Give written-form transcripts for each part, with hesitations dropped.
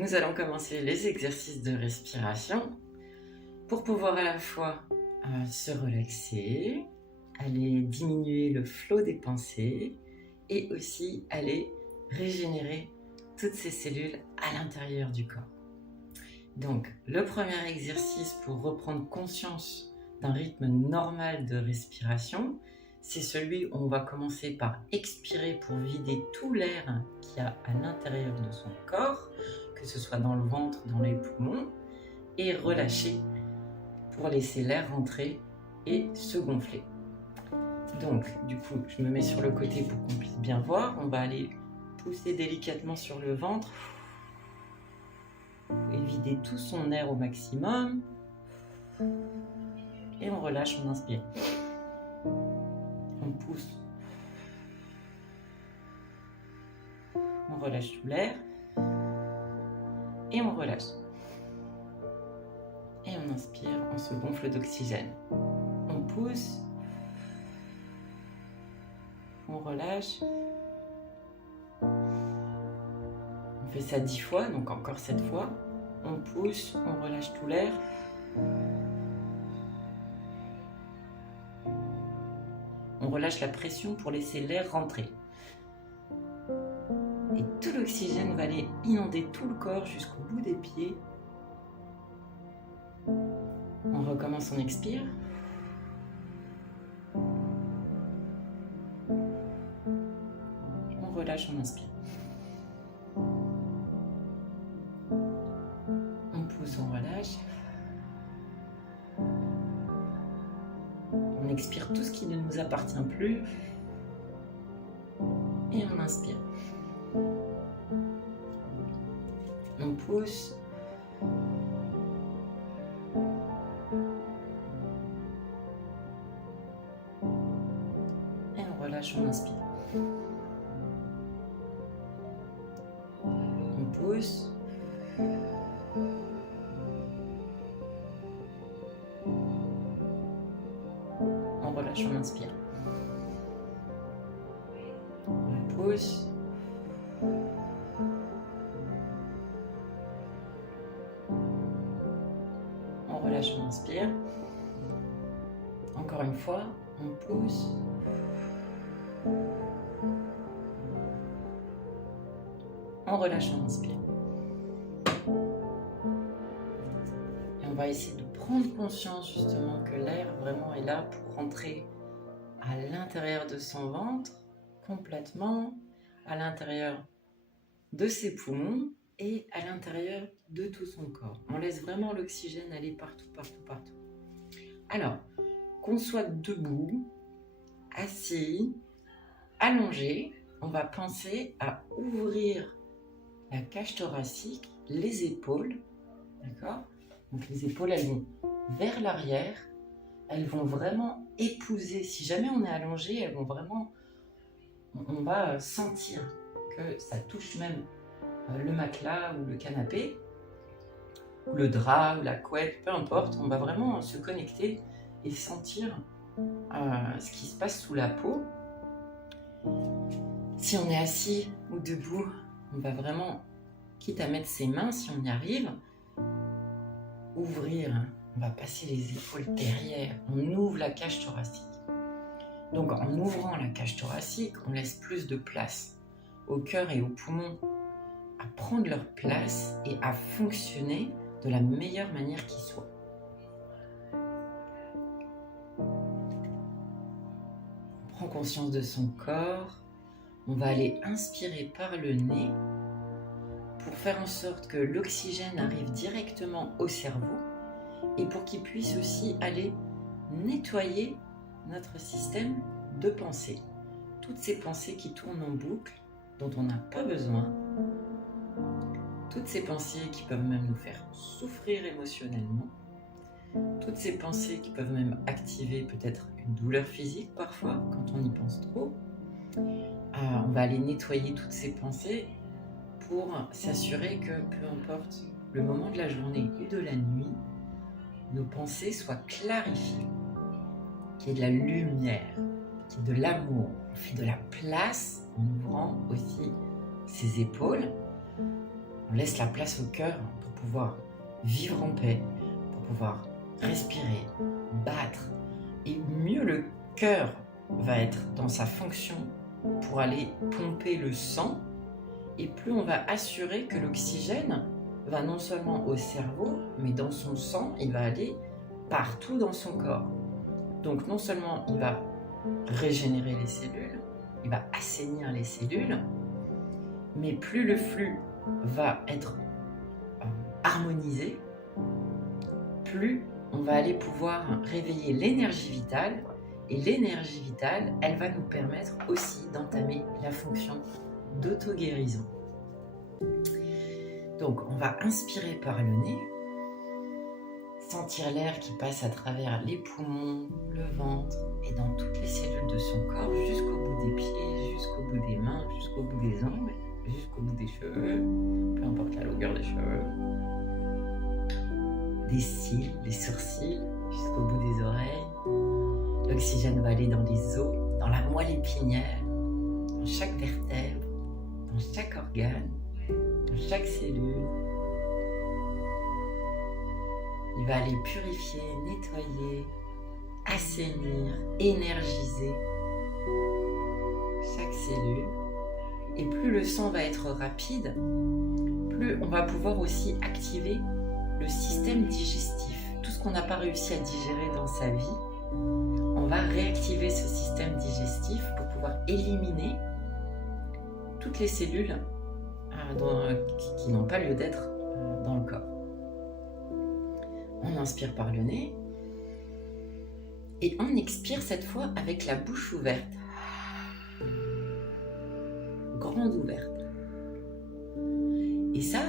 Nous allons commencer les exercices de respiration pour pouvoir à la fois se relaxer, aller diminuer le flot des pensées et aussi aller régénérer toutes ces cellules à l'intérieur du corps. Donc, le premier exercice pour reprendre conscience d'un rythme normal de respiration, c'est celui où on va commencer par expirer pour vider tout l'air qu'il y a à l'intérieur de son corps, que ce soit dans le ventre, dans les poumons, et relâcher pour laisser l'air rentrer et se gonfler. Donc, du coup, je me mets sur le côté pour qu'on puisse bien voir. On va aller pousser délicatement sur le ventre et vider tout son air au maximum. Et on relâche, on inspire. On pousse. On relâche tout l'air. Et on relâche. Et on inspire, on se gonfle d'oxygène. On pousse. On relâche. On fait ça 10 fois, donc encore 7 fois. On pousse, on relâche tout l'air. On relâche la pression pour laisser l'air rentrer. Et tout l'oxygène va aller inonder tout le corps jusqu'au bout des pieds. On recommence, on expire. On relâche, on inspire. On pousse, on relâche. On expire tout ce qui ne nous appartient plus. Et on inspire. On pousse. Et on relâche, on inspire. On pousse. On relâche, on inspire. On pousse. On relâche, on inspire. Encore une fois, on pousse. On relâche, on inspire. Et on va essayer de prendre conscience justement que l'air vraiment est là pour rentrer à l'intérieur de son ventre, complètement, à l'intérieur de ses poumons et à l'intérieur de tout son corps. On laisse vraiment l'oxygène aller partout, partout, partout. Alors, qu'on soit debout, assis, allongé, on va penser à ouvrir la cage thoracique, les épaules, d'accord ? Donc les épaules, elles vont vers l'arrière, elles vont vraiment épouser. Si jamais on est allongé, elles vont vraiment, on va sentir que ça touche même le matelas ou le canapé, ou le drap ou la couette, peu importe. On va vraiment se connecter et sentir ce qui se passe sous la peau. Si on est assis ou debout, on va vraiment, quitte à mettre ses mains, si on y arrive, ouvrir, on va passer les épaules derrière, on ouvre la cage thoracique. Donc en ouvrant la cage thoracique, on laisse plus de place au cœur et aux poumons à prendre leur place et à fonctionner de la meilleure manière qui soit. On prend conscience de son corps, on va aller inspirer par le nez pour faire en sorte que l'oxygène arrive directement au cerveau et pour qu'il puisse aussi aller nettoyer notre système de pensée. Toutes ces pensées qui tournent en boucle, dont on n'a pas besoin, toutes ces pensées qui peuvent même nous faire souffrir émotionnellement, toutes ces pensées qui peuvent même activer peut-être une douleur physique parfois quand on y pense trop. On va aller nettoyer toutes ces pensées pour s'assurer que peu importe le moment de la journée ou de la nuit, nos pensées soient clarifiées, qu'il y ait de la lumière, qu'il y ait de l'amour. On fait de la place en ouvrant aussi ses épaules on laisse la place au cœur pour pouvoir vivre en paix, pour pouvoir respirer, battre. Et mieux le cœur va être dans sa fonction pour aller pomper le sang, et plus on va assurer que l'oxygène va non seulement au cerveau, mais dans son sang, il va aller partout dans son corps. Donc non seulement il va régénérer les cellules, il va assainir les cellules, mais plus le flux va être harmonisé, plus on va aller pouvoir réveiller l'énergie vitale, et l'énergie vitale, elle va nous permettre aussi d'entamer la fonction d'auto-guérison. Donc on va inspirer par le nez, sentir l'air qui passe à travers les poumons, le ventre et dans toutes les cellules de son corps, jusqu'au bout des pieds, jusqu'au bout des mains, jusqu'au bout des ongles, jusqu'au bout des cheveux, peu importe la longueur des cheveux, des cils, des sourcils, jusqu'au bout des oreilles. L'oxygène va aller dans les os, dans la moelle épinière, dans chaque vertèbre, dans chaque organe, dans chaque cellule. Il va aller purifier, nettoyer, assainir, énergiser chaque cellule. Et plus le sang va être rapide, plus on va pouvoir aussi activer le système digestif. Tout ce qu'on n'a pas réussi à digérer dans sa vie, on va réactiver ce système digestif pour pouvoir éliminer toutes les cellules qui n'ont pas lieu d'être dans le corps. On inspire par le nez et on expire cette fois avec la bouche ouverte, grande ouverte. Et ça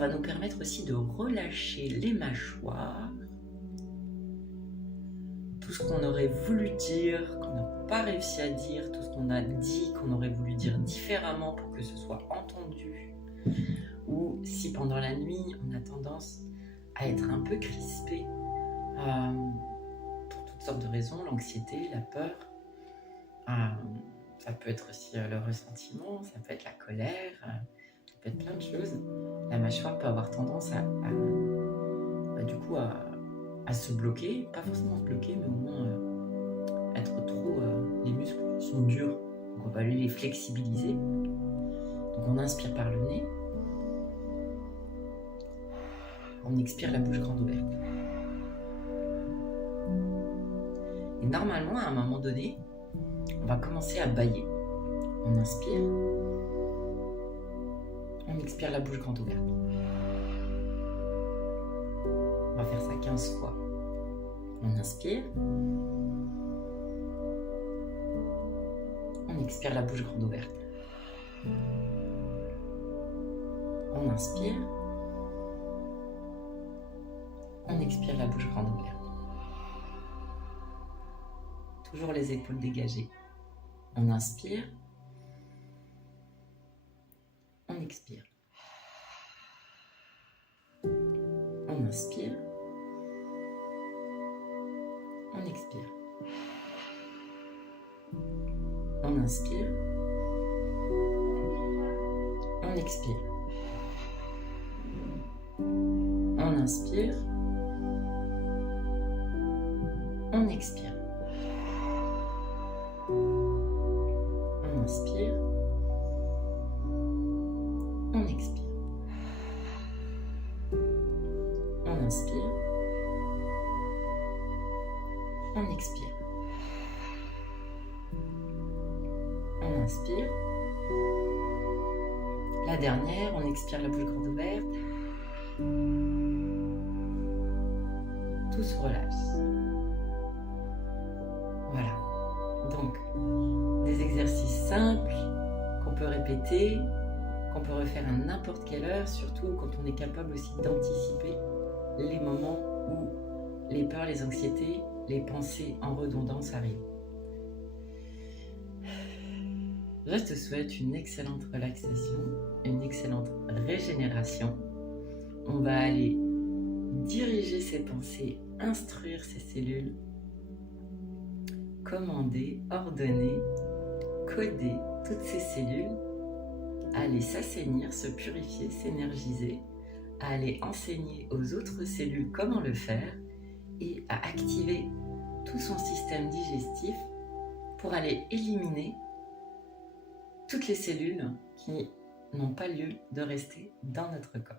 va nous permettre aussi de relâcher les mâchoires, tout ce qu'on aurait voulu dire, qu'on n'a pas réussi à dire, tout ce qu'on a dit, qu'on aurait voulu dire différemment pour que ce soit entendu, ou si pendant la nuit on a tendance à être un peu crispé pour toutes sortes de raisons, l'anxiété, la peur, ça peut être aussi le ressentiment, ça peut être la colère, ça peut être plein de choses. La mâchoire peut avoir tendance à se bloquer, pas forcément se bloquer, mais au moins être trop, les muscles sont durs, donc on va aller les flexibiliser. Donc on inspire par le nez, on expire la bouche grande ouverte. Et normalement, à un moment donné, on va commencer à bâiller. On inspire, on expire la bouche grande ouverte. On va faire ça 15 fois. On inspire, on expire la bouche grande ouverte. On inspire, on expire la bouche grande ouverte. Toujours les épaules dégagées. On inspire, on expire. On inspire, on expire. On inspire, on expire. On inspire, on expire. On inspire, on expire. On inspire, on expire. On inspire. La dernière, on expire la bouche grande ouverte. Tout se relâche. Voilà. Donc, des exercices simples qu'on peut répéter, qu'on peut refaire à n'importe quelle heure, surtout quand on est capable aussi d'anticiper les moments où les peurs, les anxiétés, les pensées en redondance arrivent. Je te souhaite une excellente relaxation, une excellente régénération. On va aller diriger ses pensées, instruire ses cellules, commander, ordonner, coder toutes ces cellules à aller s'assainir, se purifier, s'énergiser, à aller enseigner aux autres cellules comment le faire et à activer tout son système digestif pour aller éliminer toutes les cellules qui n'ont pas lieu de rester dans notre corps.